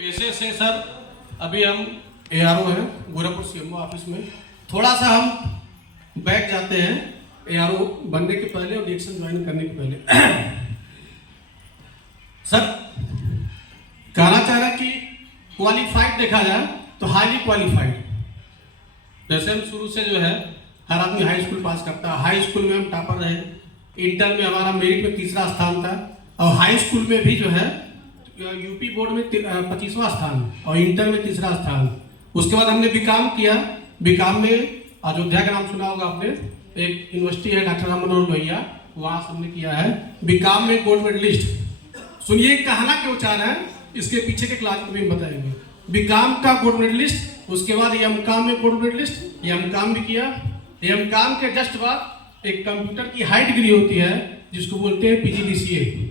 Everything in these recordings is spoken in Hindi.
पेशे से सर अभी हम एआरओ हैं गोरखपुर सीएमओ ऑफिस में। थोड़ा सा हम बैक जाते हैं एआरओ बनने के पहले और डिएक्शन ज्वाइन करने के पहले। सर कहना चाह रहा कि क्वालिफाइड देखा जाए तो हाईली क्वालिफाइड। जैसे हम शुरू से जो है हर आदमी हाई स्कूल पास करता है। हाई स्कूल में हम टॉपर रहे, इंटर में हमारा मेरिट में तीसरा स्थान था और हाई स्कूल में भी जो है यूपी बोर्ड में 25वां स्थान और इंटर में तीसरा स्थान। उसके बाद हमने बीकॉम किया। बीकॉम में अयोध्या का नाम सुना होगा आपने, एक यूनिवर्सिटी है डॉक्टर राम मनोहर लोहिया, वहाँ से हमने किया है। बीकॉम में गोल्ड मेडलिस्ट। सुनिए कहना क्यों चाह रहे हैं, इसके पीछे के क्लास में भी बताएंगे। बीकॉम का गोल्ड मेडलिस्ट, उसके बाद एमकॉम में गोल्ड मेडलिस्ट, एमकॉम भी किया। एमकॉम के जस्ट बाद एक कंप्यूटर की हाई डिग्री होती है जिसको बोलते हैं PGDCA,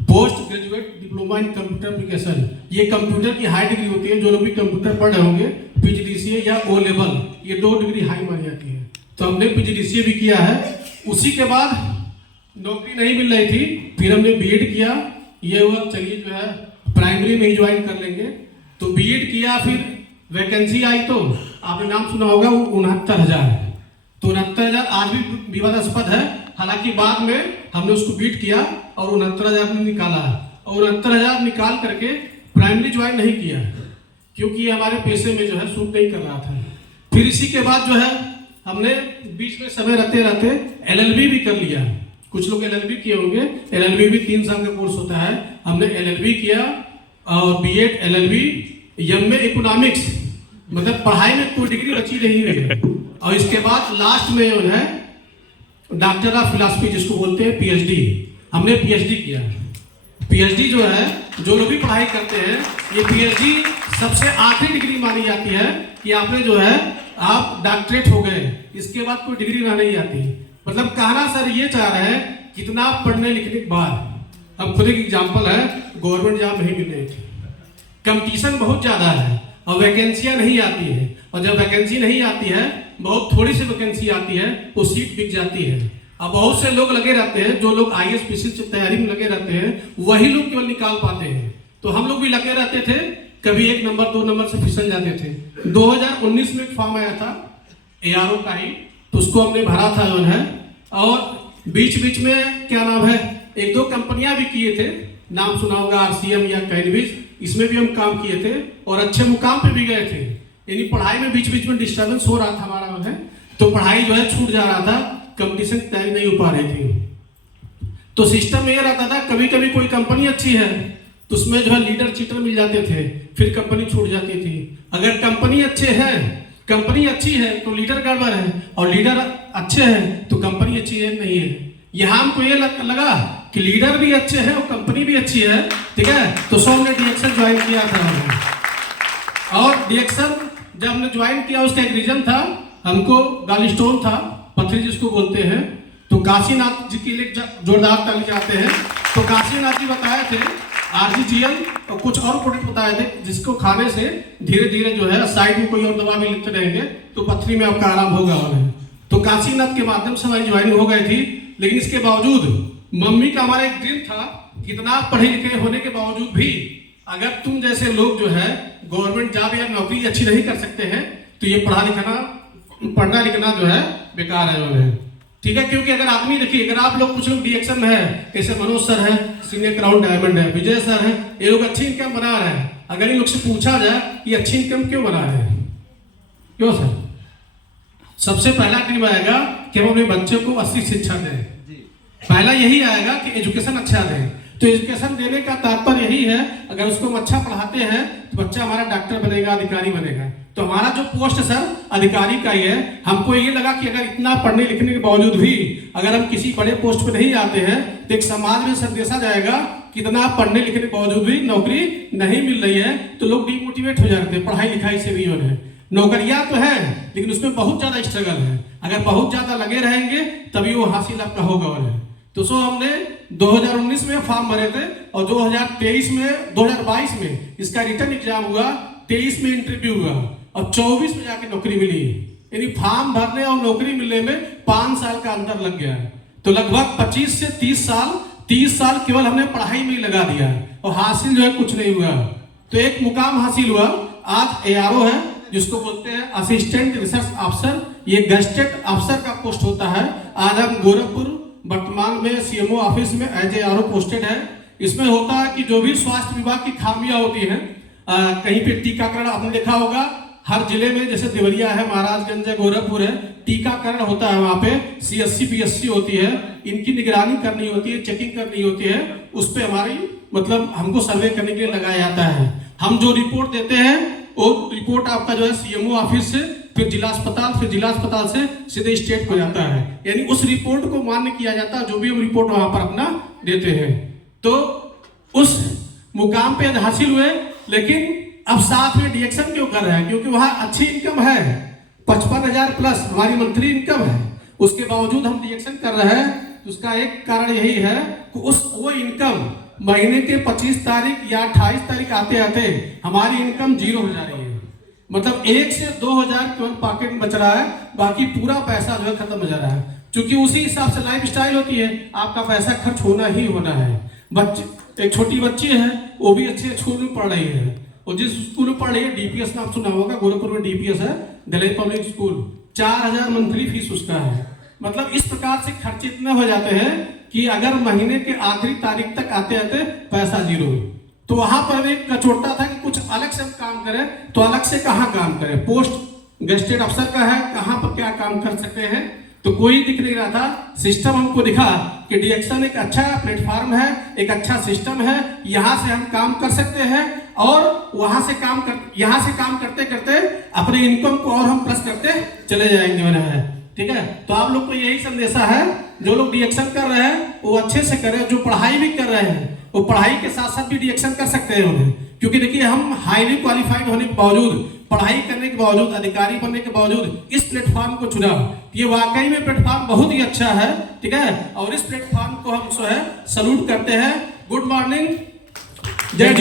post graduate diploma in computer application. ये कंप्यूटर की हाई डिग्री होती है। जो लोग भी कंप्यूटर पढ़ रहे होंगे, पीजीडीसीए या ओ लेवल, ये 2 डिग्री हाई मानी जाती है। तो हमने पीजीडीसीए भी किया है। उसी के बाद नौकरी नहीं मिल रही थी, फिर हमने बीएड किया। ये हुआ चलिए जो है प्राइमरी में ही ज्वाइन कर लेंगे, तो बीएड किया। फिर वैकेंसी आई तो आपने नाम सुना होगा 69,000। तो 69,000 आज भी विवादास्पद है, हालांकि बाद में हमने उसको बीट किया और 69,000 में निकाला। और 69,000 निकाल करके प्राइमरी ज्वाइन नहीं किया क्योंकि ये हमारे पैसे में जो है सूट नहीं कर रहा था। फिर इसी के बाद जो है हमने बीच में समय रहते रहते एलएलबी भी कर लिया। कुछ लोग एलएलबी किए होंगे, एलएलबी भी 3 साल का कोर्स होता है। हमने एलएलबी किया और बीएड एलएलबी एमए इकोनॉमिक्स, मतलब पढ़ाई में कोई डिग्री बची नहीं है। और इसके बाद लास्ट में जो है डॉक्टर ऑफ फिलॉसफी जिसको बोलते हैं पीएचडी, हमने पीएचडी किया। पीएचडी जो है जो लोग भी पढ़ाई करते हैं, ये पीएचडी सबसे आखिरी डिग्री मानी जाती है कि आपने जो है आप डॉक्टरेट हो गए, इसके बाद कोई डिग्री नहीं जाती। मतलब कहना सर ये चाह रहे हैं कितना पढ़ने लिखने के बाद। अब खुद एक एग्जाम्पल है, गवर्नमेंट जॉब नहीं मिल रही थी, कंपटीशन बहुत ज्यादा है और वैकेंसियां नहीं आती है। और जब वैकेंसी नहीं आती है, बहुत थोड़ी सी वैकेंसी आती है, वो सीट बिक जाती है। अब बहुत से लोग लगे रहते हैं, जो लोग आईएएस पीसीएस की तैयारी में लगे रहते हैं, वही लोग केवल निकाल पाते हैं। तो हम लोग भी लगे रहते थे, कभी 1 नंबर 2 नंबर से फिसल जाते थे। 2019 में एक फॉर्म आया था एआरओ का ही, तो उसको हमने भरा था जो है। और बीच बीच में क्या नाम है, 1-2 कंपनियां भी किए थे, नाम सुना होगा आरसीएम या कैनविस, इसमें भी हम काम किए थे और अच्छे मुकाम पे भी गए थे। यानी पढ़ाई में बीच बीच में डिस्टर्बेंस हो रहा था हमारा जो है, तो पढ़ाई जो है छूट जा रहा था, कंपटीशन की तैयारी नहीं हो पा रही थी। तो सिस्टम में ये रहता था, कभी कभी कोई कंपनी अच्छी है तो उसमें जो है लीडर चीटर मिल जाते थे, फिर कंपनी छूट जाती थी। अगर कंपनी अच्छी है तो लीडर गड़बड़ है, और लीडर अच्छे हैं तो कंपनी अच्छी है नहीं है। यहाँ हमको ये लगा कि लीडर भी अच्छे हैं और कंपनी भी अच्छी है, ठीक है। तो सो हमने डीएक्शन ज्वाइन किया था। और डीएक्शन जब हमने ज्वाइन किया उसका एक रीजन था, हमको गॉलस्टोन था, पथरी जिसको बोलते हैं। तो काशीनाथ जी के लिए जोरदार ताली जाते हैं। तो काशीनाथ जी बताए थे आरजीजीएल और कुछ और प्रोडक्ट बताए थे जिसको खाने से धीरे धीरे जो है साइड में कोई और दवा भी लेते रहेंगे तो पथरी में आपका आराम होगा। तो काशीनाथ के माध्यम से हमारी ज्वाइनिंग हो गई थी। लेकिन इसके बावजूद मम्मी का हमारा एक ड्रीम था, कितना पढ़े लिखे होने के बावजूद भी अगर तुम जैसे लोग जो है गवर्नमेंट जॉब या नौकरी अच्छी नहीं कर सकते हैं तो ये पढ़ना लिखना जो है बेकार है जो है, ठीक है। क्योंकि अगर आदमी देखिए, अगर आप लोग कुछ लोग डीएक्शन में है, जैसे मनोज सर है, सीनियर क्राउन डायमंड है, विजय सर है, ये लोग अच्छी इनकम बना रहे हैं। अगर इन लोग से पूछा जाए ये अच्छी इनकम क्यों बना रहे हैं, क्यों सर? सबसे पहला ड्रीम आएगा कि हम अपने बच्चे को अच्छी शिक्षा दें। पहला यही आएगा कि एजुकेशन अच्छा दें। तो एजुकेशन देने का तात्पर्य यही है, अगर उसको हम अच्छा पढ़ाते हैं तो बच्चा हमारा डॉक्टर बनेगा, अधिकारी बनेगा। तो हमारा जो पोस्ट सर अधिकारी का ही है। हमको ये लगा कि अगर इतना पढ़ने लिखने के बावजूद भी अगर हम किसी बड़े पोस्ट पे नहीं आते हैं तो एक समाज में संदेशा जाएगा, कितना पढ़ने लिखने के बावजूद भी नौकरी नहीं मिल रही है, तो लोग डिमोटिवेट हो जाते हैं पढ़ाई लिखाई से भी। और नौकरियां तो है लेकिन उसमें बहुत ज्यादा स्ट्रगल है। अगर बहुत ज्यादा लगे रहेंगे तभी वो हासिल आपका होगा। और तो सो हमने 2019 में फॉर्म भरे थे और 2022 में इसका रिटर्न एग्जाम हुआ, 23 में इंटरव्यू हुआ और 24 में जाके नौकरी मिली। यानी फॉर्म भरने और नौकरी मिलने में 5 साल का अंतर लग गया। तो लगभग 25 से 30 साल केवल हमने पढ़ाई में ही लगा दिया और हासिल जो है कुछ नहीं हुआ। तो एक मुकाम हासिल हुआ। आज एआरओ है, जिसको बोलते हैं असिस्टेंट रिसर्च ऑफिसर, ये गजेटेड अफसर का पोस्ट होता है। आज हम गोरखपुर वर्तमान में सीएमओ ऑफिस में एज एआरओ पोस्टेड है। इसमें होता है कि जो भी स्वास्थ्य विभाग की खामियां होती हैं, कहीं पे टीकाकरण आपने देखा होगा, हर जिले में जैसे देवरिया है, महाराजगंज है, गोरखपुर है, टीकाकरण होता है। वहाँ पे सीएससी पीएससी होती है, इनकी निगरानी करनी होती है, चेकिंग करनी होती है। उस पर हमारी मतलब हमको सर्वे करने के लिए लगाया जाता है। हम जो रिपोर्ट देते हैं वो रिपोर्ट आपका जो है सीएमओ ऑफिस से, फिर जिला अस्पताल, फिर जिला अस्पताल से सीधे स्टेट को जाता है। यानी उस रिपोर्ट को मान्य किया जाता है जो भी हम रिपोर्ट वहां पर अपना देते हैं। तो उस मुकाम पे हासिल हुए, लेकिन अब साथ में डिएक्शन क्यों कर रहे हैं? क्योंकि वहां अच्छी इनकम है, 55,000 प्लस हमारी मंथली इनकम है। उसके बावजूद हम डिएक्शन कर रहे हैं। तो उसका एक कारण यही है कि वो इनकम महीने के 25 तारीख या 28 तारीख आते आते हमारी इनकम 0 हो जा रही है। मतलब 1 से 2,000 केवल पॉकेट में बच रहा है, बाकी पूरा पैसा जो है खत्म हो जा रहा है। क्योंकि उसी हिसाब से लाइफ स्टाइल होती है, आपका पैसा खर्च होना ही होना है। बच्चे, एक छोटी बच्ची है, वो भी अच्छे स्कूल में पढ़ रही है, और जिस स्कूल में पढ़ रही है, डीपीएस नाम सुना होगा, गोरखपुर में डीपीएस है, Delhi public school, 4,000 monthly fees उसका है। मतलब इस प्रकार से खर्चे इतने हो जाते हैं कि अगर महीने के आखिरी तारीख तक आते आते पैसा 0। तो वहां पर एक कचोटता था कि कुछ अलग से हम काम करें, तो अलग से कहाँ काम करें? पोस्ट गजेटेड अफसर का है, कहाँ पर क्या काम कर सकते हैं? तो कोई दिख नहीं रहा था। सिस्टम हमको दिखा कि डिएक्शन एक अच्छा प्लेटफॉर्म है, एक अच्छा सिस्टम है, यहाँ से हम काम कर सकते हैं, और यहाँ से काम करते करते अपने इनकम को और हम प्लस करते चले जाएंगे। मैंने ठीक है, तो आप लोग को यही संदेशा है, जो लोग डिएक्शन कर रहे हैं वो अच्छे से करें, जो पढ़ाई भी कर रहे हैं वो पढ़ाई के साथ साथ भी डिएक्शन कर सकते हैं उन्हें। क्योंकि देखिए, हम हाईली क्वालिफाइड होने के बावजूद, पढ़ाई करने के बावजूद, अधिकारी बनने के बावजूद इस प्लेटफॉर्म को चुना। ये वाकई में प्लेटफॉर्म बहुत ही अच्छा है, ठीक है, और इस प्लेटफॉर्म को हम जो है सैल्यूट करते हैं। Good morning.